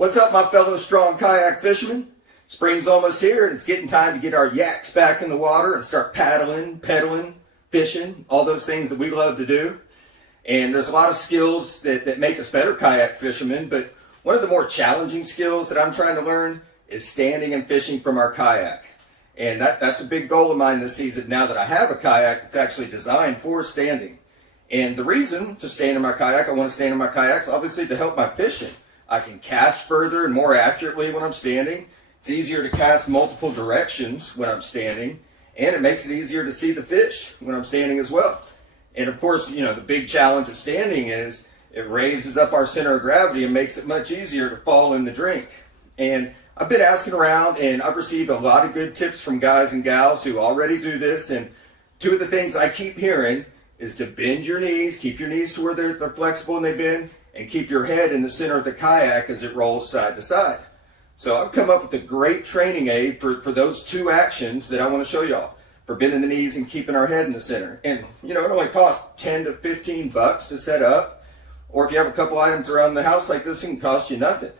What's up, my fellow strong kayak fishermen? Spring's almost here and it's getting time to get our yaks back in the water and start paddling, pedaling, fishing, all those things that we love to do. And there's a lot of skills that make us better kayak fishermen, but one of the more challenging skills that I'm trying to learn is standing and fishing from our kayak. And that's a big goal of mine this season now that I have a kayak that's actually designed for standing. And the reason to stand in my kayak, I want to stand in my kayaks, obviously to help my fishing. I can cast further and more accurately when I'm standing. It's easier to cast multiple directions when I'm standing, and it makes it easier to see the fish when I'm standing as well. And of course, you know, the big challenge of standing is it raises up our center of gravity and makes it much easier to fall in the drink. And I've been asking around and I've received a lot of good tips from guys and gals who already do this. And two of the things I keep hearing is to bend your knees, keep your knees to where they're flexible and they bend, and keep your head in the center of the kayak as it rolls side to side. So I've come up with a great training aid for those two actions that I want to show y'all, for bending the knees and keeping our head in the center. And you know, it only costs 10 to 15 bucks to set up, or if you have a couple items around the house like this, it can cost you nothing.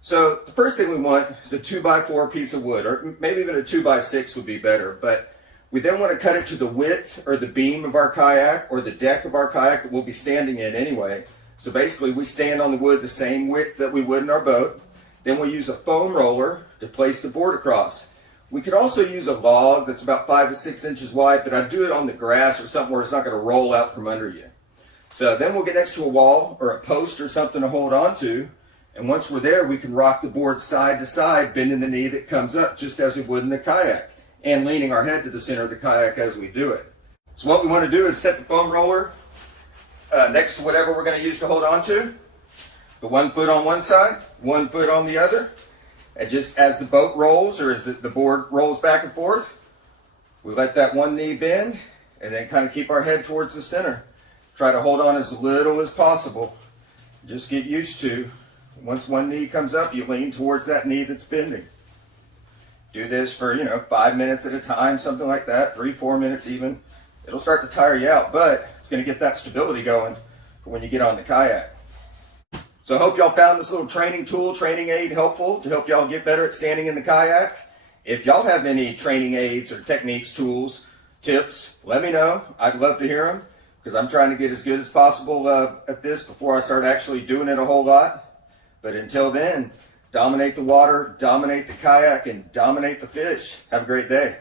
So the first thing we want is a 2x4 piece of wood, or maybe even a 2x6 would be better, but we then want to cut it to the width or the beam of our kayak or the deck of our kayak that we'll be standing in anyway. So basically we stand on the wood the same width that we would in our boat. Then we'll use a foam roller to place the board across. We could also use a log that's about 5 to 6 inches wide, but I'd do it on the grass or something where it's not going to roll out from under you. So then we'll get next to a wall or a post or something to hold on to. And once we're there, we can rock the board side to side, bending the knee that comes up just as we would in the kayak, and leaning our head to the center of the kayak as we do it. So what we want to do is set the foam roller next to whatever we're going to use to hold on to. The 1 foot on one side, 1 foot on the other. And just as the boat rolls, or as the board rolls back and forth, we let that one knee bend and then kind of keep our head towards the center. Try to hold on as little as possible. Just get used to, once one knee comes up, you lean towards that knee that's bending. Do this for, 5 minutes at a time, something like that, 3-4 minutes even. It'll start to tire you out, but it's going to get that stability going for when you get on the kayak. So I hope y'all found this little training aid helpful to help y'all get better at standing in the kayak. If y'all have any training aids or techniques, tools, tips, let me know. I'd love to hear them because I'm trying to get as good as possible at this before I start actually doing it a whole lot. But until then, dominate the water, dominate the kayak, and dominate the fish. Have a great day.